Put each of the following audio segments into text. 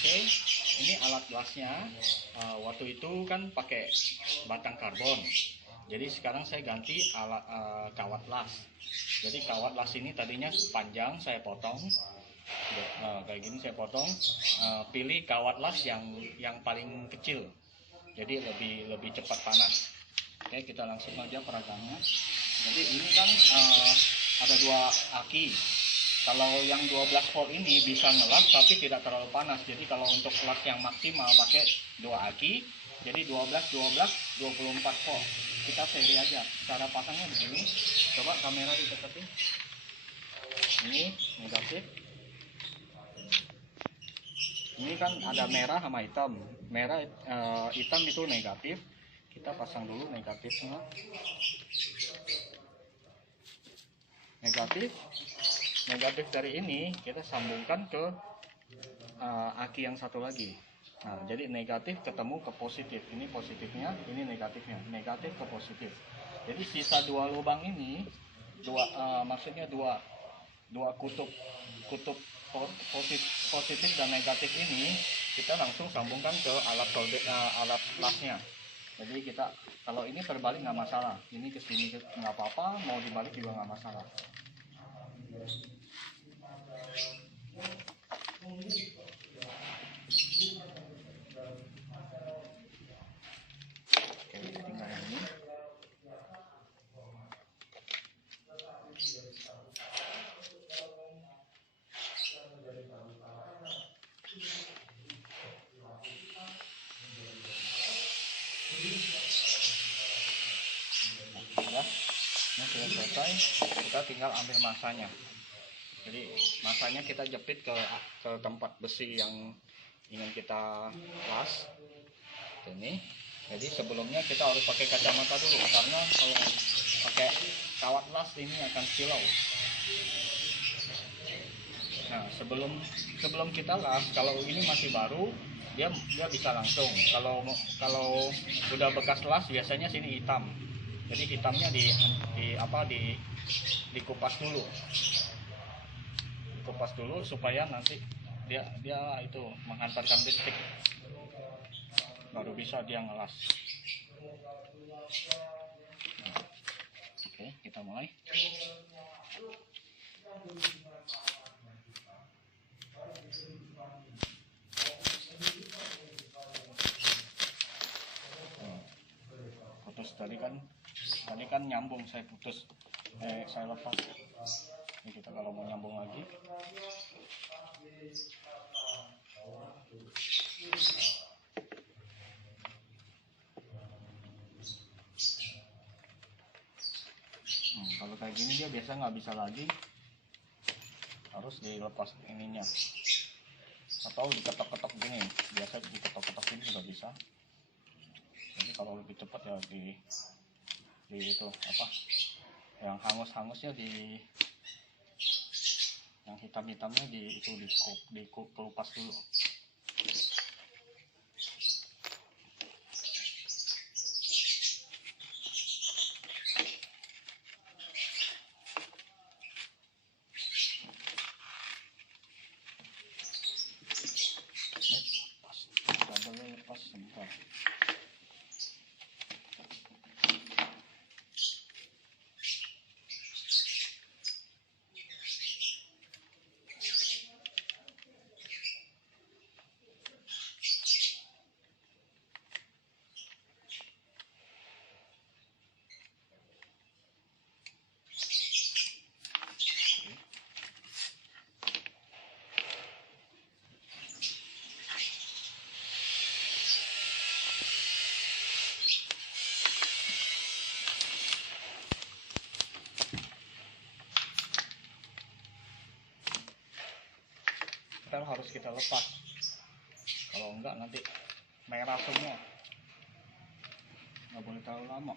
Oke, ini alat lasnya. Waktu itu kan pakai batang karbon. Jadi sekarang saya ganti alat kawat las. Jadi kawat las ini tadinya panjang, saya potong. Kayak gini saya potong. Pilih kawat las yang paling kecil. Jadi lebih cepat panas. Oke, kita langsung aja peragamnya. Jadi ini kan ada 2 aki. Kalau yang 12 volt ini bisa ngelas tapi tidak terlalu panas. Jadi kalau untuk las yang maksimal pakai 2 aki. Jadi 12, 24 volt. Kita seri aja. Cara pasangnya begini. Coba kamera dideketin. Ini negatif. Ini kan ada merah sama hitam. Merah, hitam itu negatif. Kita pasang dulu negatifnya. Negatif dari ini kita sambungkan ke aki yang satu lagi. Nah, jadi negatif ketemu ke positif. Ini positifnya, ini negatifnya. Negatif ke positif. Jadi sisa 2 lubang ini, maksudnya dua kutub positif dan negatif ini kita langsung sambungkan ke alat lasnya. Jadi kita kalau ini terbalik nggak masalah. Ini ke sini nggak apa-apa, mau dibalik juga nggak masalah. Ya, ini sudah selesai. Kita tinggal ambil masanya. Jadi masanya kita jepit ke tempat besi yang ingin kita las. Ini. Jadi sebelumnya kita harus pakai kacamata dulu karena kalau pakai kawat las ini akan silau. Nah, sebelum kita las, kalau ini masih baru, dia bisa langsung. Kalau udah bekas las biasanya sini hitam. Jadi hitamnya dikupas dulu. Dikupas dulu supaya nanti dia itu menghantarkan listrik. Baru bisa dia ngelas. Oke, kita mulai. Putus tadi kan nyambung, saya putus. Saya lepas. Ini kita kalau mau nyambung lagi. Kalau kayak gini dia biasa nggak bisa lagi, harus dilepas ininya atau diketok-ketok gini. Biasa diketok-ketok ini juga bisa. Jadi kalau lebih cepat ya di itu apa yang hangus-hangusnya yang hitam-hitamnya dikelupas dulu. Lepas sebentar. Harus kita lepas, kalau enggak nanti merah semua. Nggak boleh terlalu lama.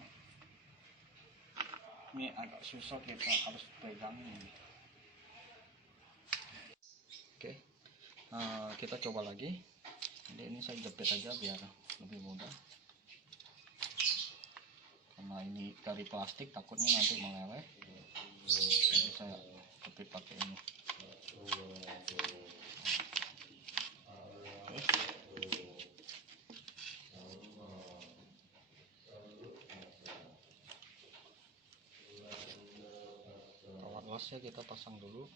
Ini agak susah, kita harus pegang ini. Oke, kita coba lagi. Jadi ini saya jepit aja biar lebih mudah, karena ini dari plastik takutnya nanti meleleh. Jadi saya jepit pakai ini. lasnya kita pasang dulu.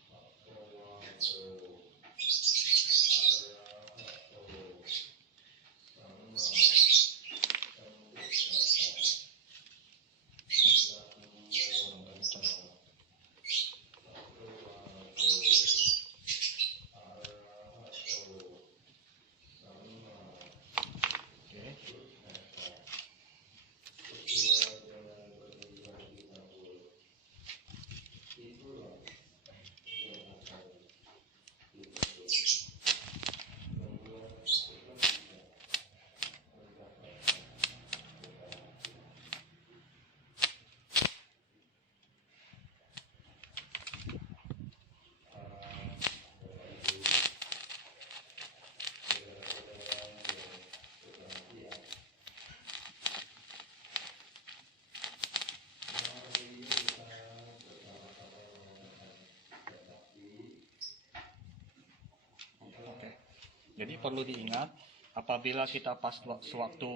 Jadi perlu diingat, apabila kita pas sewaktu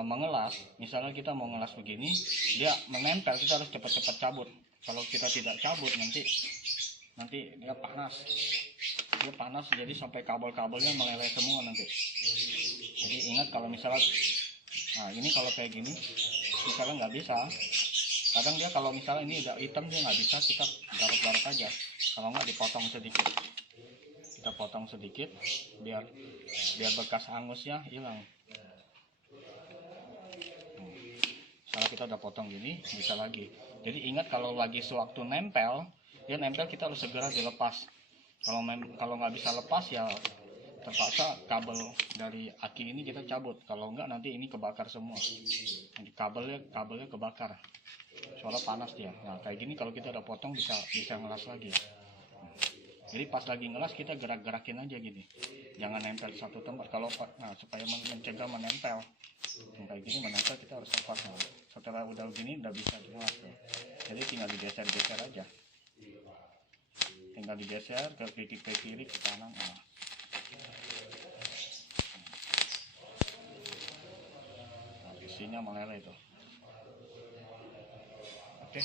mengelas, misalnya kita mau ngelas begini, dia menempel, kita harus cepat-cepat cabut. Kalau kita tidak cabut, nanti dia panas, jadi sampai kabel-kabelnya meleleh semua nanti. Jadi ingat, kalau misalnya, nah ini kalau kayak gini, misalnya nggak bisa. Kadang dia kalau misalnya ini udah hitam, dia nggak bisa, kita garuk-garuk aja. Kalau nggak, dipotong sedikit. Kita potong sedikit biar bekas hangusnya hilang. Setelah kita udah potong gini, bisa lagi. Jadi ingat, kalau lagi sewaktu nempel, kita harus segera dilepas. Kalau nggak bisa lepas, ya terpaksa kabel dari aki ini kita cabut. Kalau nggak, nanti ini kebakar semua. Nanti kabelnya kebakar. Soalnya panas dia. Nah kayak gini, kalau kita udah potong, bisa ngelas lagi. Jadi pas lagi ngelas, kita gerak-gerakin aja gini, jangan nempel di satu tempat. Kalau supaya mencegah menempel, kayak gini menempel, kita harus lepas. Nah, setelah udah gini, udah bisa ngelas tuh. Jadi tinggal digeser-geser aja, tinggal digeser ke kiri ke kanan. Nah, isinya meleleh itu. Oke,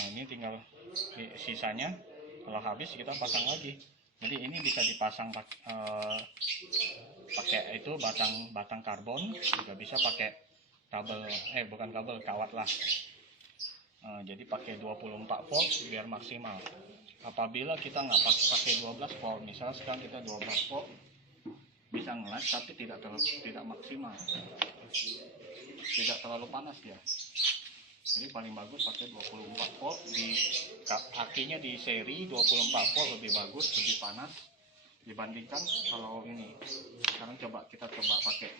nah ini tinggal sisanya. Kalau habis, kita pasang lagi. Jadi ini bisa dipasang pakai itu batang karbon, juga bisa pakai kawat las. Jadi pakai 24 volt biar maksimal. Apabila kita nggak pakai 12 volt, misalnya sekarang kita 12 volt, bisa ngelas tapi tidak maksimal, tidak terlalu panas dia. Jadi paling bagus pakai 24 volt, akinya di seri 24 volt lebih bagus, lebih panas dibandingkan kalau ini. Sekarang kita coba pakai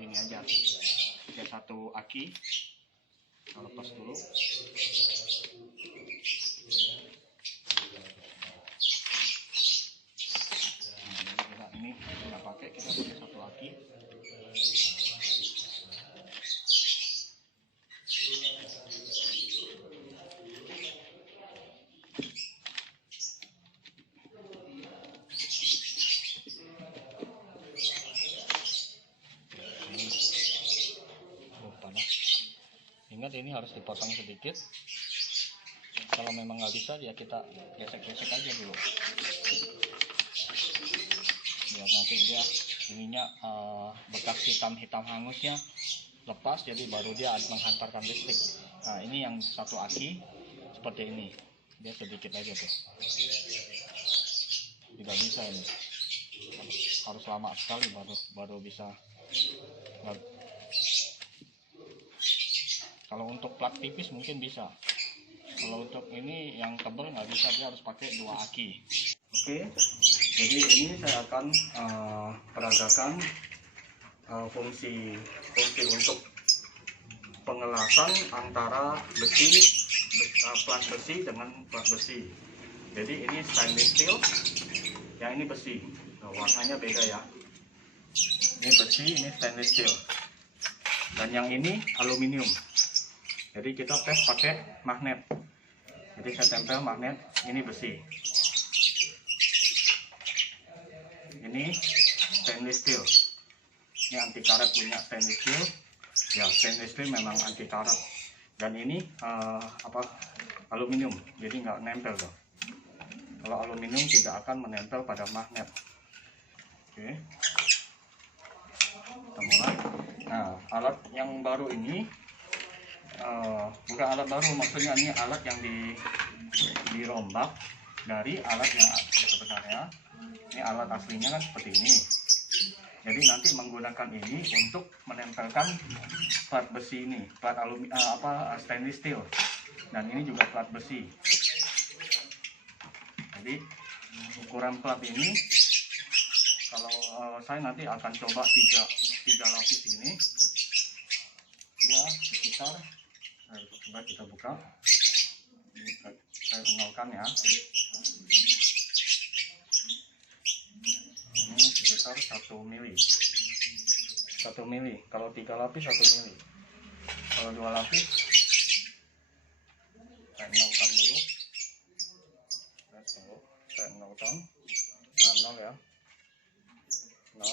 ini aja, pakai satu aki. Kita lepas dulu. Nah, ini kita pakai satu aki. Ingat, ini harus dipotong sedikit. Kalau memang nggak bisa, ya kita gesek-gesek aja dulu, biar nanti dia ininya bekas hitam hangusnya lepas, jadi baru dia menghantarkan listrik. Nah ini yang satu aki seperti ini, dia sedikit aja tuh, tidak bisa ini, harus lama sekali baru bisa. Kalau untuk plat tipis mungkin bisa, kalau untuk ini yang tebal nggak bisa, dia harus pakai 2 aki. Oke, jadi ini saya akan peragakan fungsi untuk pengelasan antara plat besi dengan plat besi. Jadi ini stainless steel, yang ini besi. Nah, warnanya beda ya. Ini besi, ini stainless steel, dan yang ini aluminium. Jadi kita tes pakai magnet. Jadi saya tempel magnet, ini besi. Ini stainless steel. Ini anti karat punya stainless steel. Ya, stainless steel memang anti karat. Dan ini aluminium, jadi nggak nempel tuh. Kalau aluminium tidak akan menempel pada magnet. Oke, kita mulai. Nah, alat yang baru ini bukan alat baru, maksudnya ini alat yang dirombak dari alat yang sebenarnya. Ini alat aslinya kan seperti ini. Jadi nanti menggunakan ini untuk menempelkan plat besi ini, plat stainless steel, dan ini juga plat besi. Jadi ukuran plat ini, kalau saya nanti akan coba tiga lapis ini, dia sekitar, coba kita buka, ini saya nolkan ya. Ini sekitar 1 mili. 1 mili. Kalau 3 lapis 1 mili. Kalau 2 lapis, saya nolkan dulu. Saya nolkan. Nah, 0 ya. 0.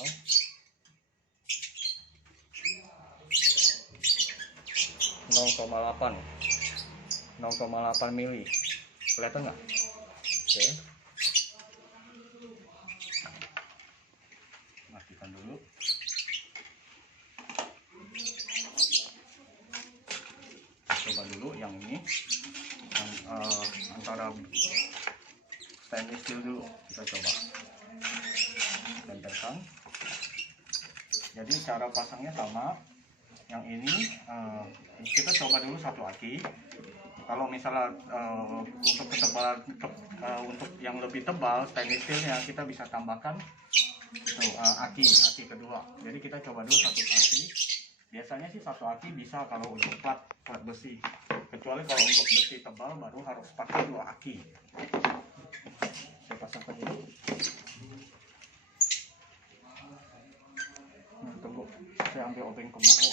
0,8. 0,8 mili. Kelihatan nggak? Oke. Matikan dulu. Coba dulu yang ini, yang antara stainless steel dulu, kita coba tempelkan. Jadi cara pasangnya sama. Yang ini kita coba dulu satu aki. Kalau misalnya untuk ketebalan untuk yang lebih tebal stainless steelnya, kita bisa tambahkan aki kedua. Jadi kita coba dulu satu aki. Biasanya sih satu aki bisa kalau untuk plat besi. Kecuali kalau untuk besi tebal baru harus pakai 2 aki. Saya pasangkan dulu. Tunggu, saya ambil obeng kemarin.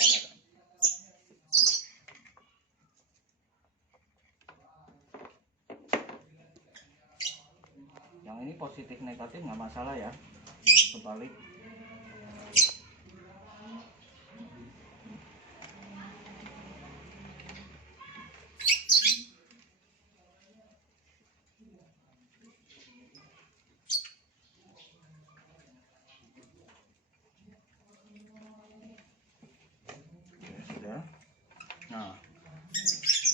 Yang ini positif negatif nggak masalah ya, sebalik. Nah,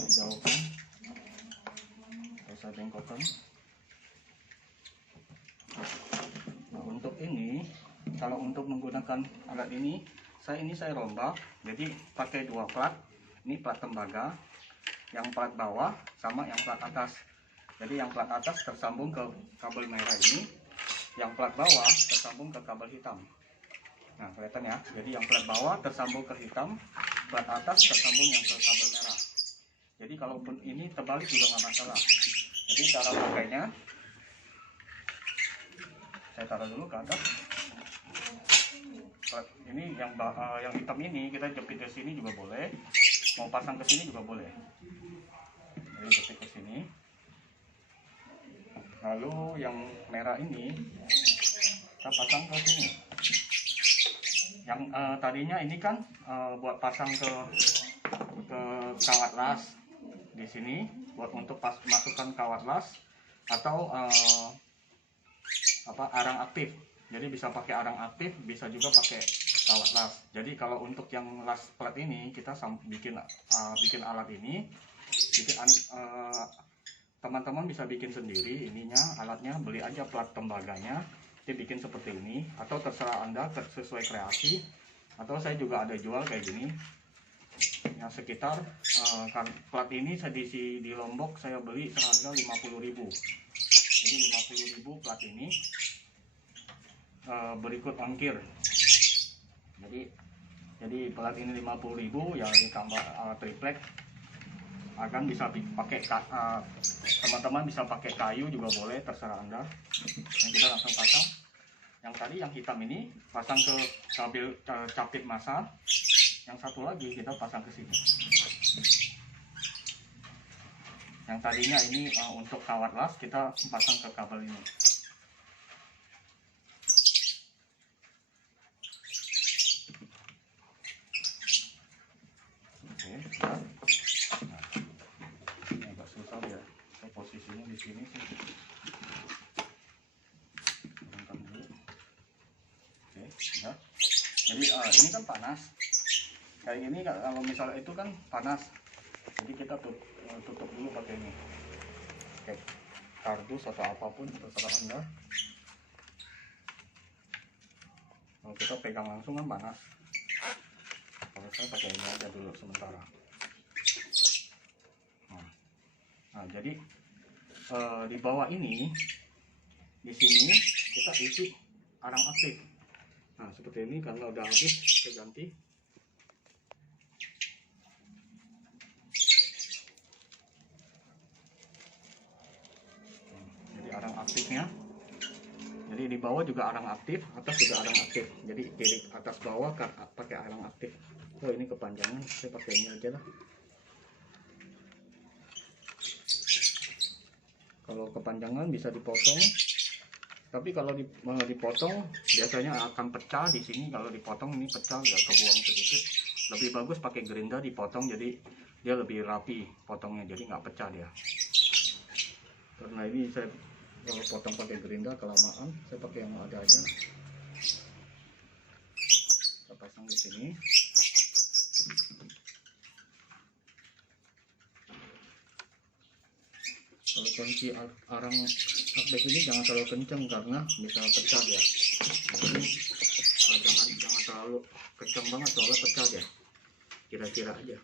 jauhkan, saya bengkokkan. Nah, untuk ini, kalau untuk menggunakan alat ini saya rombak, jadi pakai 2 plat. Ini plat tembaga, yang plat bawah sama yang plat atas. Jadi yang plat atas tersambung ke kabel merah ini, yang plat bawah tersambung ke kabel hitam. Nah, kelihatan ya. Jadi yang plat bawah tersambung ke hitam, plat atas tersambung yang ke kabel merah. Jadi kalaupun ini terbalik juga nggak masalah. Jadi cara pakainya, saya taruh dulu ke atas. Ini yang hitam ini kita jepit ke sini juga boleh. Mau pasang ke sini juga boleh. Jadi jepit ke sini. Lalu yang merah ini kita pasang ke sini. Yang tadinya ini kan buat pasang ke kawat las di sini, buat untuk masukkan kawat las atau arang aktif. Jadi bisa pakai arang aktif, bisa juga pakai kawat las. Jadi kalau untuk yang las plat ini kita bikin alat ini, teman-teman bisa bikin sendiri ininya, alatnya beli aja plat tembaganya. Bikin seperti ini, atau terserah Anda sesuai kreasi. Atau saya juga ada jual kayak gini yang sekitar plat ini saya di Lombok saya beli seharga 50.000. Jadi 50.000 plat ini berikut ongkir. Jadi plat ini 50.000 ya, ditambah triplek akan bisa pakai teman-teman bisa pakai kayu juga boleh, terserah Anda. Yang kita langsung pasang. Yang tadi yang hitam ini pasang ke kabel capit massa. Yang satu lagi kita pasang ke sini. Yang tadinya ini untuk kawat las, kita pasang ke kabel ini. Oke, nah, ini agak susah ya. ya. Jadi ini kan panas kayak gini, kalau misalnya itu kan panas, jadi kita tutup dulu pakai ini, pakai kardus atau apapun terserah Anda. Kalau kita pegang langsung kan panas, kalau saya pakai ini aja dulu sementara. Nah jadi di bawah ini, di sini kita isi arang aktif. Nah seperti ini, karena udah habis kita ganti. Jadi arang aktifnya, jadi di bawah juga arang aktif, atas juga arang aktif. Jadi kiri atas bawah pakai arang aktif. Oh ini kepanjangan, saya pakai ini aja lah. Kalau kepanjangan bisa dipotong, tapi kalau dipotong biasanya akan pecah di sini. Kalau dipotong ini pecah, nggak kebuang sedikit. Lebih bagus pakai gerinda dipotong, jadi dia lebih rapi potongnya, jadi nggak pecah dia. Karena ini saya potong pakai gerinda kelamaan, saya pakai yang ada aja. Saya pasang di sini. Kalau kunci arang aktif ini jangan terlalu kencang karena bisa pecah ya. Jadi jangan terlalu kencang banget, soalnya pecah ya. Kira-kira aja.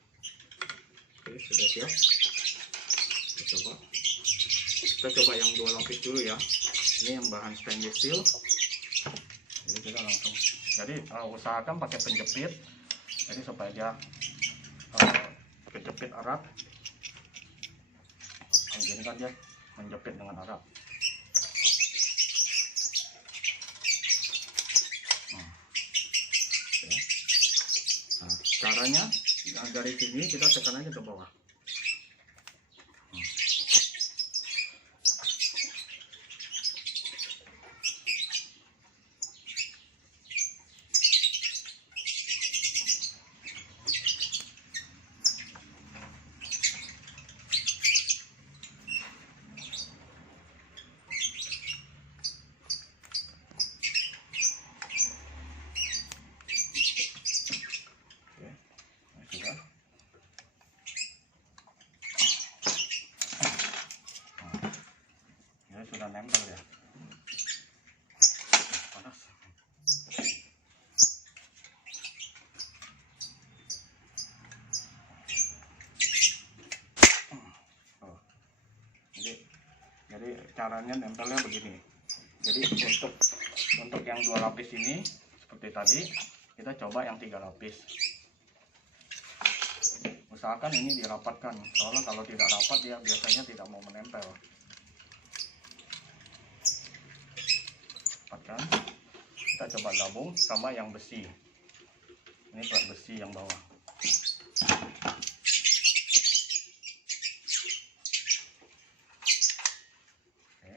Oke, sudah siap. Kita coba yang 2 lapis dulu ya. Ini yang bahan stainless steel. Jadi kita langsung. Jadi usahakan pakai penjepit. Jadi supaya dia kejepit erat. Jadi kan dia menjepit dengan erat. Nah, caranya dari sini kita tekan aja ke bawah. Sudah nempel ya, panas. Jadi caranya nempelnya begini. Jadi untuk yang 2 lapis ini seperti tadi, kita coba yang 3 lapis. Usahakan ini dirapatkan, soalnya kalau tidak rapat dia biasanya tidak mau menempel. Kita coba gabung sama yang besi. Ini plat besi yang bawah. Oke,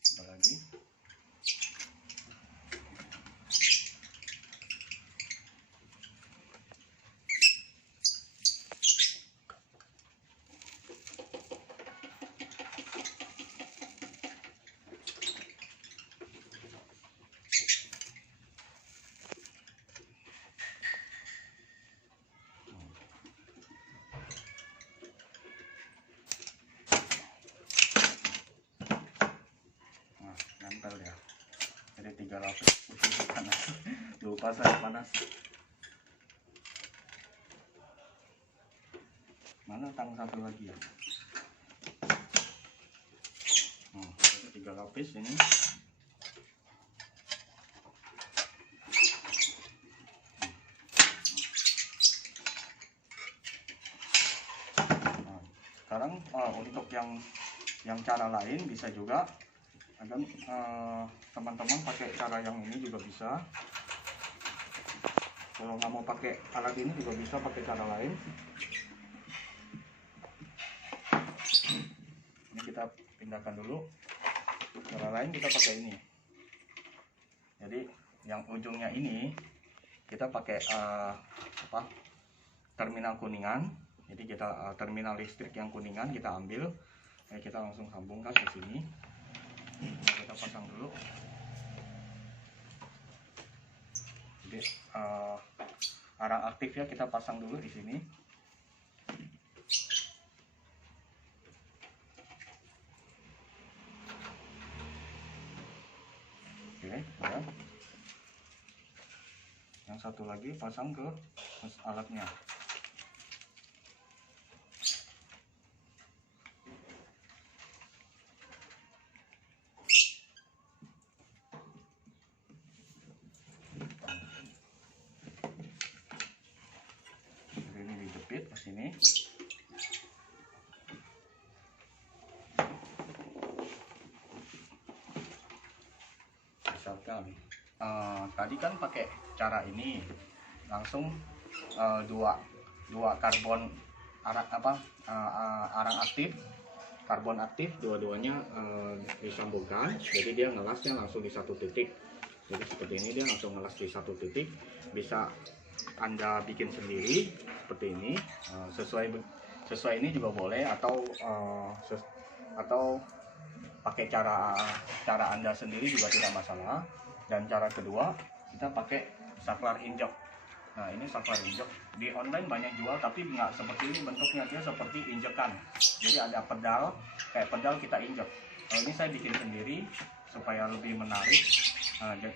coba lagi. Nempel ya. Jadi 3 lapis. Panas. Lupa saya panas. Mana tang satu lagi ya? 3 lapis ini. Sekarang untuk yang cara lain bisa juga. Teman-teman pakai cara yang ini juga bisa. Kalau nggak mau pakai alat ini juga bisa pakai cara lain. Ini kita pindahkan dulu. Cara lain kita pakai ini. Jadi yang ujungnya ini kita pakai terminal kuningan. Jadi kita terminal listrik yang kuningan kita ambil. Kita langsung sambungkan ke sini. Kita pasang dulu. Jadi arang aktifnya kita pasang dulu di sini. Oke, ya. Yang satu lagi pasang ke alatnya. Jadi ini dijepit ke sini. Misalkan tadi kan pakai cara ini langsung dua karbon arang aktif, karbon aktif dua-duanya disambungkan, jadi dia ngelasnya langsung di satu titik. Jadi seperti ini dia langsung ngelas di satu titik. Bisa Anda bikin sendiri seperti ini, sesuai ini juga boleh, atau pakai cara Anda sendiri juga tidak masalah. Dan cara kedua, kita pakai saklar injek. Nah, ini saklar injek di online banyak jual, tapi nggak seperti ini bentuknya, dia seperti injekan. Jadi ada pedal, kayak pedal kita injek. Kalau ini saya bikin sendiri supaya lebih menarik.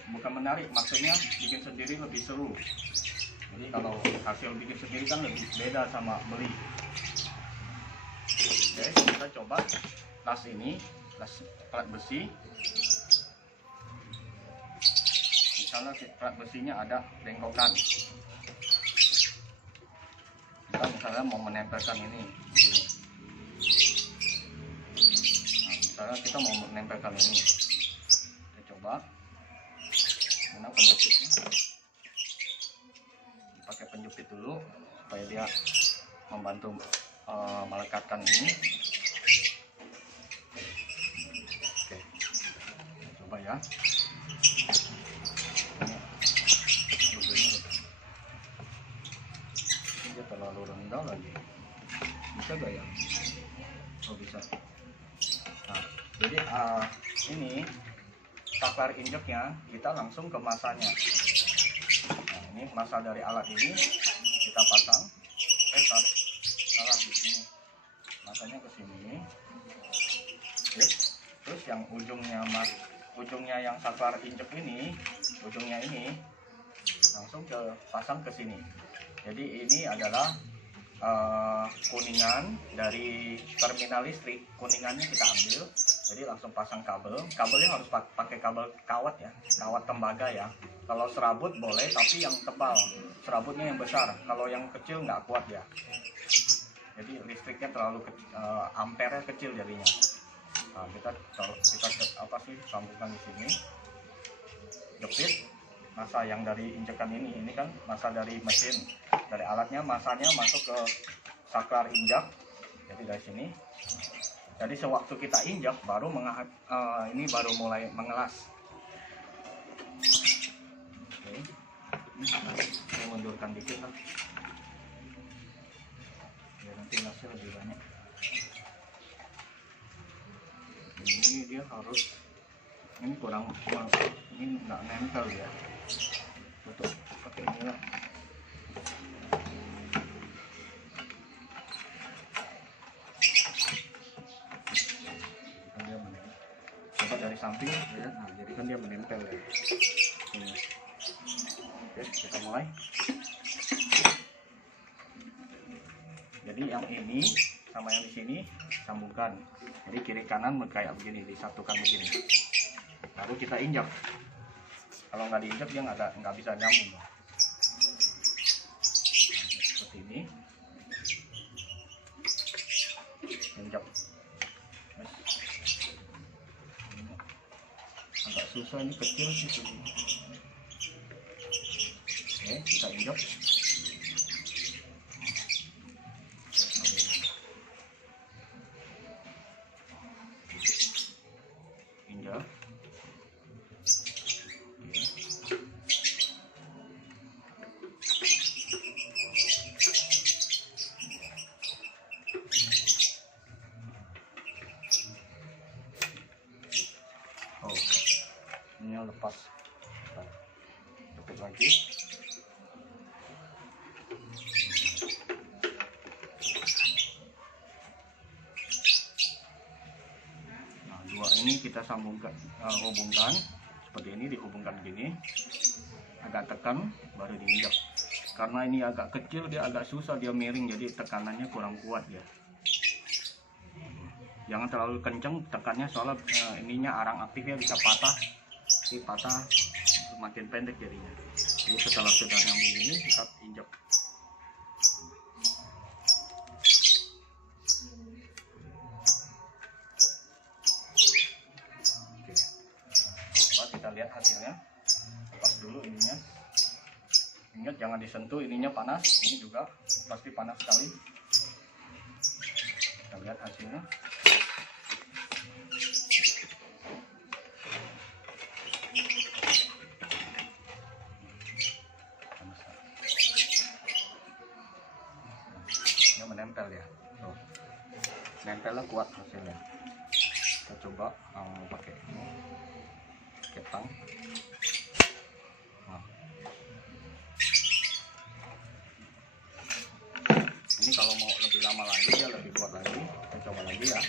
Bukan menarik, maksudnya bikin sendiri lebih seru. Jadi kalau hasil bikin sendiri kan lebih beda sama beli. Oke, kita coba las ini, las plat besi. Misalnya plat besinya ada bengkokan, kita misalnya mau menempelkan ini begini. Nah, misalnya kita mau menempelkan ini, kita coba mana penjepitnya, pakai penjepit dulu supaya dia membantu melekatkan ini. Oke, coba ya. Dia terlalu rendah lagi, bisa gak ya? Oh, bisa. Nah, jadi ini saklar injeknya kita langsung ke masanya. Nah, ini masa dari alat ini kita pasang. Salah di sini, masanya ke sini. Terus yang ujungnya yang saklar injek ini, ujungnya ini langsung pasang ke sini. Jadi ini adalah kuningan dari terminal listrik, kuningannya kita ambil. Jadi langsung pasang kabelnya harus pakai kabel kawat ya, kawat tembaga ya. Kalau serabut boleh, tapi yang tebal, serabutnya yang besar. Kalau yang kecil nggak kuat ya. Jadi listriknya terlalu ampere kecil jadinya. Nah, kita sambungkan di sini, jepit masa yang dari injekan ini kan masa dari mesin, dari alatnya, masanya masuk ke saklar injak. Jadi dari sini, jadi sewaktu kita injak baru ini baru mulai mengelas. Oke, saya mundurkan dikit lah biar nanti ngelasnya lebih banyak. Ini dia harus, ini kurang, ini nggak nempel ya, betul, pakai ini lah. Kan dia menempel, coba dari samping ya. Nah, jadi kan dia menempel ya ini. Oke, kita mulai. Jadi yang ini sama yang di sini sambungkan, jadi kiri kanan kayak begini, disatukan begini, baru kita injak. Kalau nggak diinjak dia nggak bisa nyambung. Nah, seperti ini, injak. Agak susah, ini kecil sih. Oke, kita injak. Injak. Oh, ini lepas. Jepit lagi. ini kita sambungkan, hubungkan seperti ini, dihubungkan gini, agak tekan baru diinjak. Karena ini agak kecil, dia agak susah, dia miring, jadi tekanannya kurang kuat ya. Jangan terlalu kencang tekannya, soalnya ininya arang aktifnya bisa patah. Jadi patah makin pendek jadinya. Jadi setelah sudah nyambung ini, kita injak. Oke. Coba kita lihat hasilnya. Lepas dulu ininya. Ingat jangan disentuh, ininya panas. Ini juga pasti panas sekali. Kita lihat hasilnya. Dia menempel ya. Tuh. Nempelnya kuat hasilnya. Kita coba pakai ini ketang. Nah. Ini kalau mau lebih lama lagi, ya lebih kuat lagi. Kita coba lagi ya.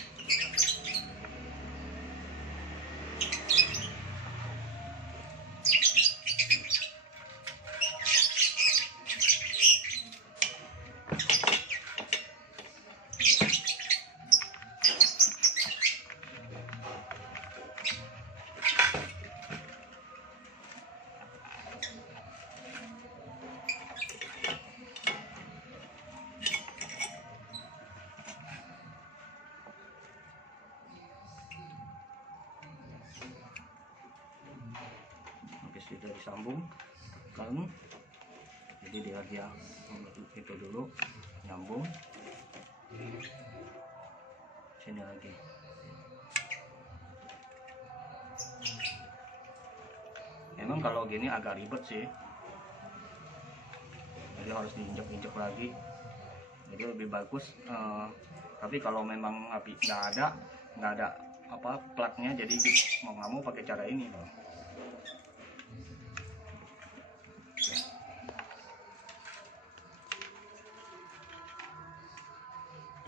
Sudah disambung kan, jadi dia itu dulu nyambung sini lagi. Memang kalau gini agak ribet sih, jadi harus diinjak-injak lagi, jadi lebih bagus. Tapi kalau memang nggak ada apa platnya, jadi mau nggak mau pakai cara ini loh.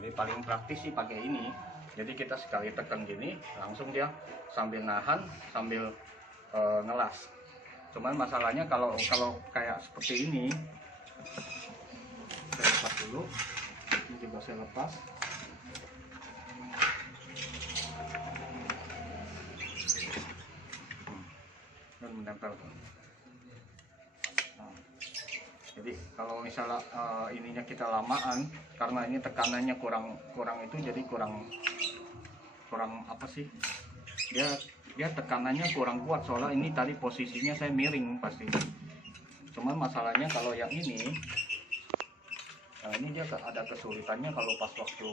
Jadi paling praktis sih pakai ini. Jadi kita sekali tekan gini, langsung dia sambil nahan, sambil ngelas. Cuman masalahnya kalau kayak seperti ini, saya lepas dulu. Ini juga saya lepas. Dan menempel. Jadi kalau misalnya ininya kita lamaan, karena ini tekanannya kurang itu, jadi kurang apa sih, dia tekanannya kurang kuat, soalnya ini tadi posisinya saya miring pasti. Cuman masalahnya kalau yang ini dia ada kesulitannya kalau pas waktu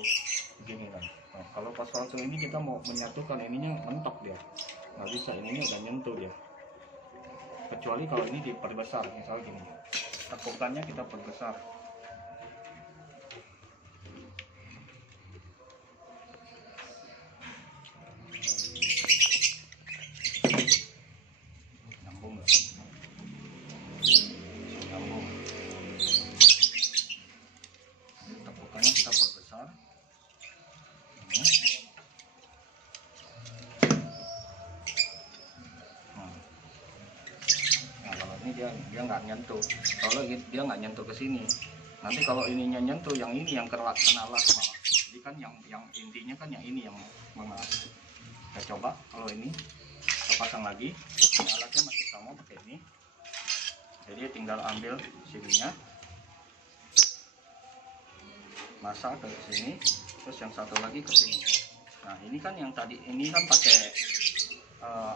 begini kan. Nah, kalau pas waktu ini kita mau menyatukan, ininya mentok dia, nggak bisa, ininya udah nyentuh dia. Kecuali kalau ini diperbesar, misalnya gini, tekukannya kita perbesar. Nyambung nggak? Nyambung. Tekukannya kita perbesar. Nah, kalau ini dia nggak nyentuh. Kalau dia nggak nyentuh ke sini. Nanti kalau ininya nyentuh, yang ini yang kena las malah. Jadi kan yang intinya kan yang ini yang mengalas. Kita coba kalau ini kita pasang lagi. Ini alatnya masih sama pakai ini. Jadi tinggal ambil sininya, masa ke sini, terus yang satu lagi ke sini. Nah ini kan yang tadi ini kan pakai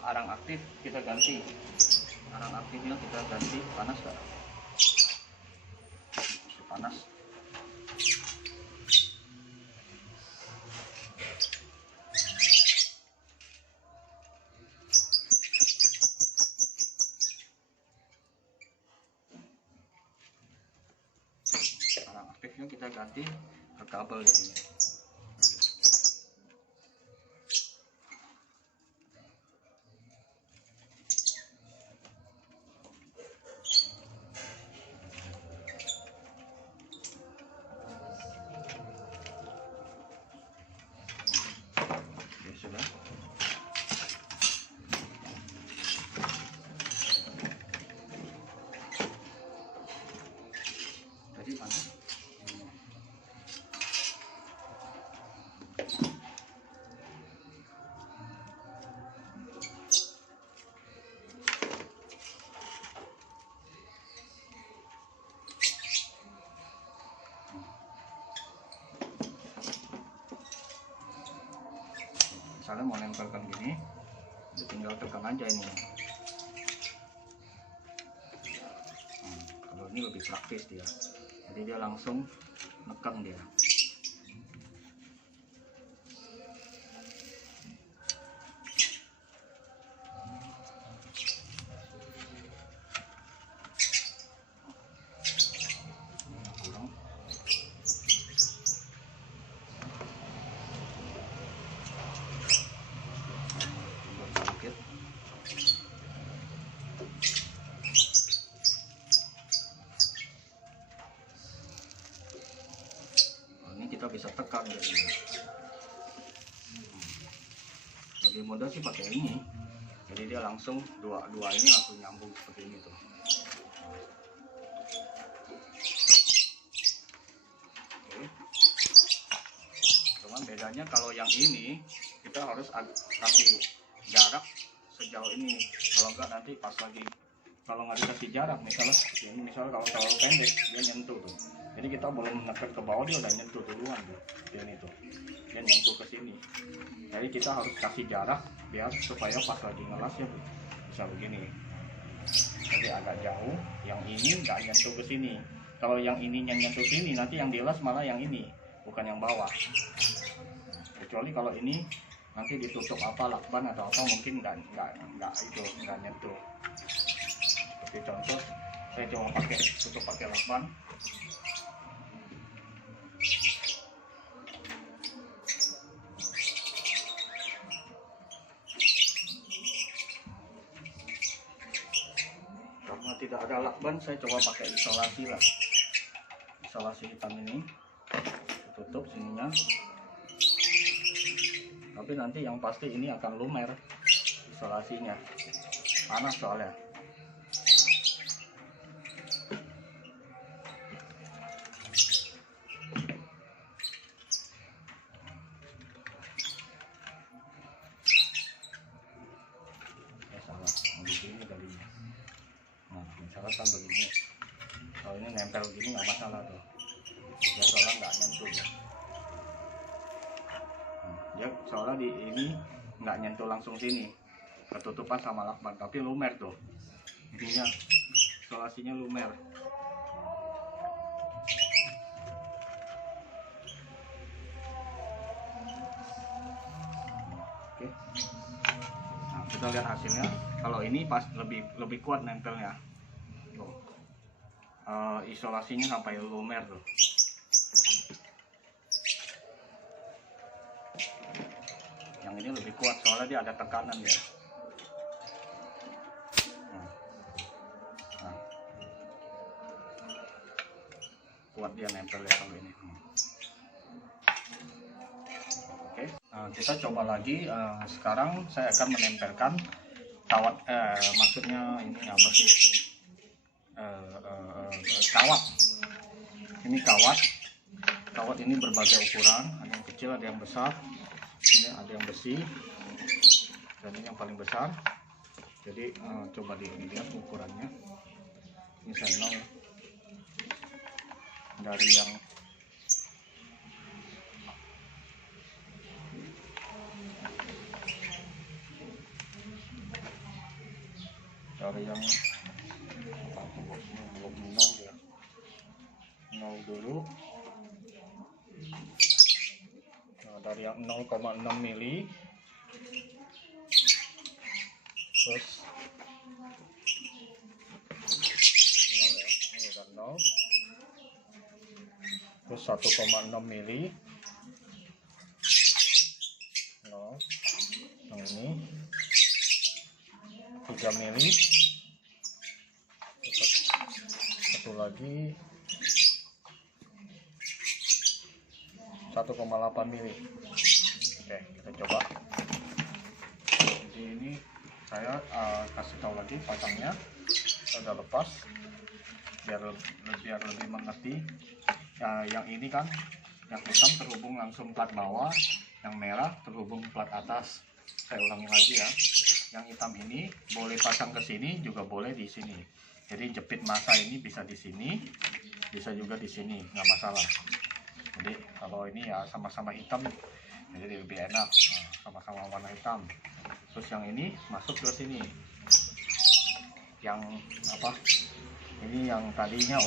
arang aktif, kita ganti arang aktifnya, kita ganti. Panas gak? Masih panas. Arang aktifnya kita ganti ke kabel jadinya. Sudah. misalnya mau nempelkan gini, tinggal tekan aja ini. Kalau ini lebih praktis dia, jadi dia langsung neken dia. Kita bisa tekan lebih mudah sih pakai ini, jadi dia langsung dua ini langsung nyambung seperti ini tuh. Oke. Cuman bedanya kalau yang ini kita harus kasih jarak sejauh ini, kalau enggak nanti pas lagi kalau nggak dikasih jarak, misalnya kalau terlalu pendek dia nyentuh tuh. Jadi kita belum menekan ke bawah dia udah nyentuh duluan tuh. Dia nyentuh ke sini. Jadi kita harus kasih jarak biar supaya pas lagi ngelas ya bisa begini. Jadi agak jauh, yang ini nggak nyentuh ke sini. Kalau yang ini yang nyentuh sini, nanti yang dilas malah yang ini, bukan yang bawah. Kecuali kalau ini nanti ditutup apa lakban atau apa, mungkin nggak nyentuh. Seperti contoh, saya cuma tutup pakai lakban. Karena tidak ada lakban, saya coba pakai isolasi lah. Isolasi hitam ini tutup sininya. Tapi nanti yang pasti ini akan lumer isolasinya, panas soalnya. Begini kalinya. Nah, misalnya kan begini, kalau ini nempel begini nggak masalah tuh, ya soalnya nggak nyentuh ya. Ya soalnya di ini nggak nyentuh langsung sini, ketutupan sama lakban, tapi lumer tuh, intinya isolasinya lumer. Oke. Nah, kita lihat hasilnya. Kalau ini pas lebih kuat nempelnya. Tuh. Isolasinya sampai lumer tuh. Yang ini lebih kuat soalnya dia ada tekanan ya. Nah. Kuat dia nempel ya kalau ini. Oke. Nah, kita coba lagi. Sekarang saya akan menempelkan kawat, maksudnya ini apa sih? Kawat. Ini kawat ini berbagai ukuran, ada yang kecil, ada yang besar. Ini ada yang besi dan ini yang paling besar. Jadi coba dilihat ukurannya. Ini saya dari yang belum nol ya, nol dulu. Nah, dari yang 0,6 mili, terus 0 ya, ini udah 0, terus 1,6 mili, 0, yang ini 3 mili, satu lagi 1,8 mili. Oke, kita coba. Jadi ini saya kasih tahu lagi pasangnya, sudah lepas biar lebih mengerti. Yang ini kan yang hitam terhubung langsung plat bawah, yang merah terhubung plat atas. Saya ulangi lagi ya, yang hitam ini boleh pasang ke sini, juga boleh di sini. Jadi jepit masa ini bisa di sini, bisa juga di sini, nggak masalah. Jadi kalau ini ya sama-sama hitam, jadi lebih enak. Nah. sama-sama warna hitam. Terus yang ini masuk ke sini, yang apa ini yang tadinya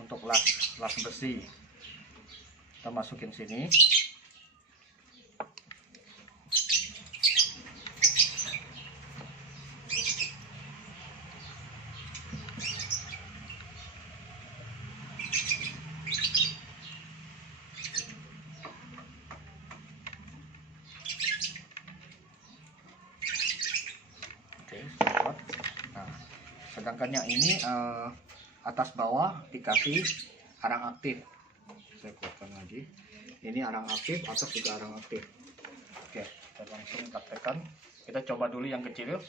untuk las besi, kita masukin sini. Nah, sedangkan yang ini atas bawah dikasih arang aktif. Saya kuatkan lagi. Ini arang aktif, atas juga arang aktif. Oke, kita langsung praktekkan. Kita coba dulu yang kecil.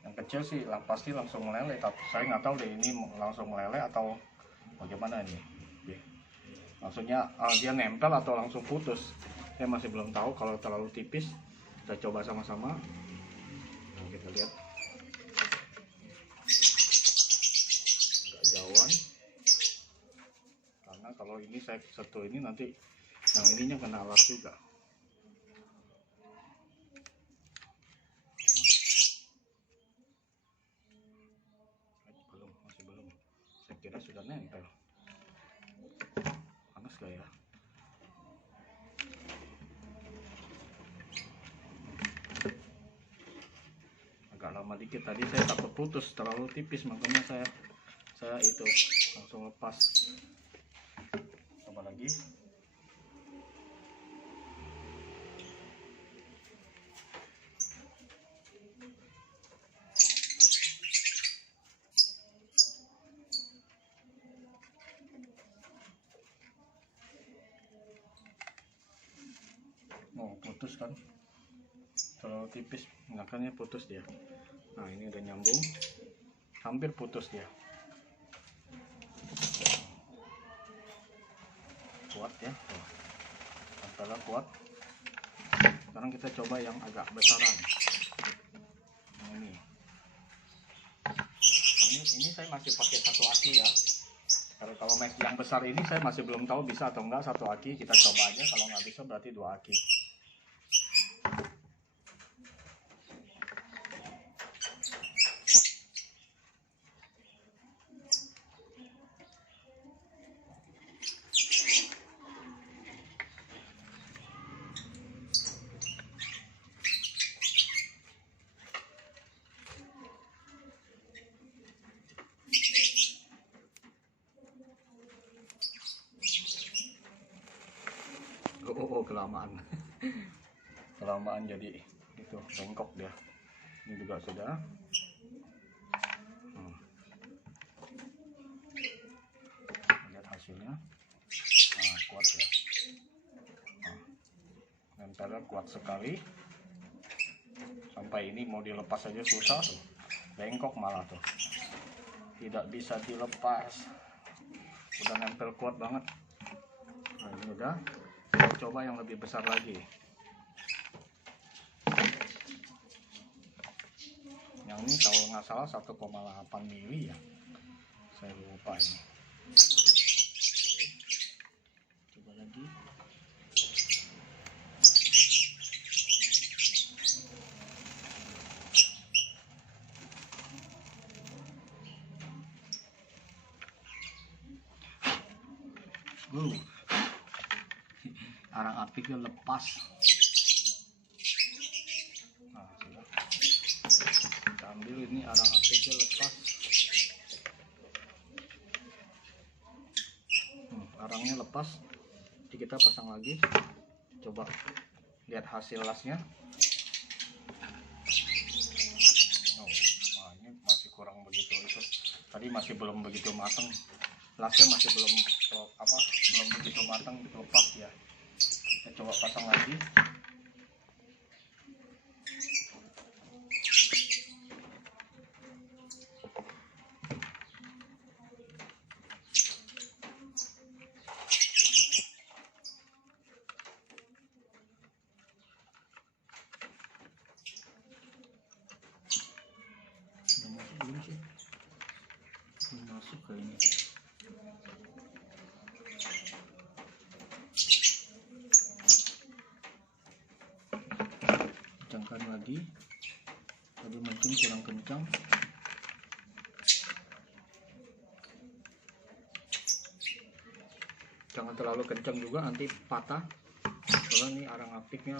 Yang kecil sih pasti langsung meleleh, tapi saya nggak tahu deh ini langsung meleleh atau bagaimana ini. Oke. Maksudnya dia nempel atau langsung putus. Saya masih belum tahu. Kalau terlalu tipis, kita coba sama-sama. Nah, kita lihat agak jauhan, karena kalau ini saya satu ini nanti yang ininya kena alas juga. Masih belum. Saya kira sudah nempel. Panas gak ya? Agak lama dikit, tadi saya takut putus terlalu tipis, makanya saya itu langsung lepas. Coba lagi. Oh, putus kan, terlalu tipis, makanya putus dia. Nah, ini udah nyambung, hampir putus dia. Kuat ya, antara kuat. Sekarang kita coba yang agak besaran. Nah, ini saya masih pakai satu aki ya. Kalau yang besar ini saya masih belum tahu bisa atau enggak satu aki. Kita coba aja, kalau nggak bisa berarti 2 aki. Oh, kelamaan. Kelamaan jadi itu bengkok dia. Ini juga sudah. Lihat hasilnya. Nah, kuat ya. Nah, nempelnya kuat sekali. Sampai ini mau dilepas aja susah tuh. Bengkok malah tuh. Tidak bisa dilepas. Udah nempel kuat banget. Nah, ini udah. Kita coba yang lebih besar lagi. Yang ini kalau nggak salah 1,8 mili ya. Saya lupa ini. Oke. Coba lagi. Arang aktifnya lepas. Nah, sudah. Kita ambil ini, arang aktifnya lepas. Arangnya lepas. Jadi kita pasang lagi. Coba lihat hasil lasnya. Oh, nah ini masih kurang begitu itu. Tadi masih belum begitu matang. Lasnya masih belum begitu matang, lepas ya. Kita coba pasang lagi. Udah masuk belum sih? Belum masuk ke ini. lagi. Tadi mungkin kurang kencang. Jangan terlalu kencang juga, nanti patah. Soalnya ini arang aktifnya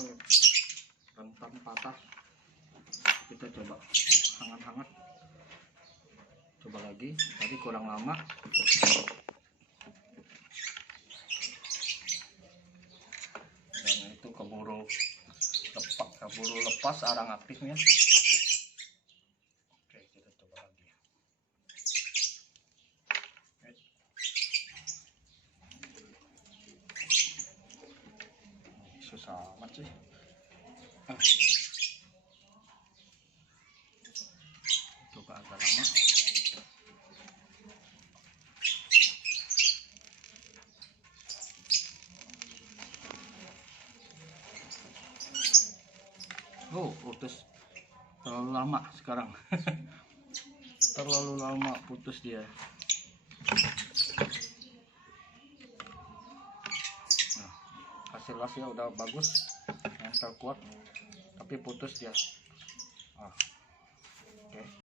rentan patah. Kita coba hangat-hangat. Coba lagi, tadi kurang lama. Dan itu keburu lepas arang aktifnya. Oke, kita coba lagi. Susah amat sih. Coba agak lama. Oh, putus. Terlalu lama sekarang. Terlalu lama putus dia. Nah, hasil lasnya udah bagus, yang terkuat, tapi putus dia. Oke.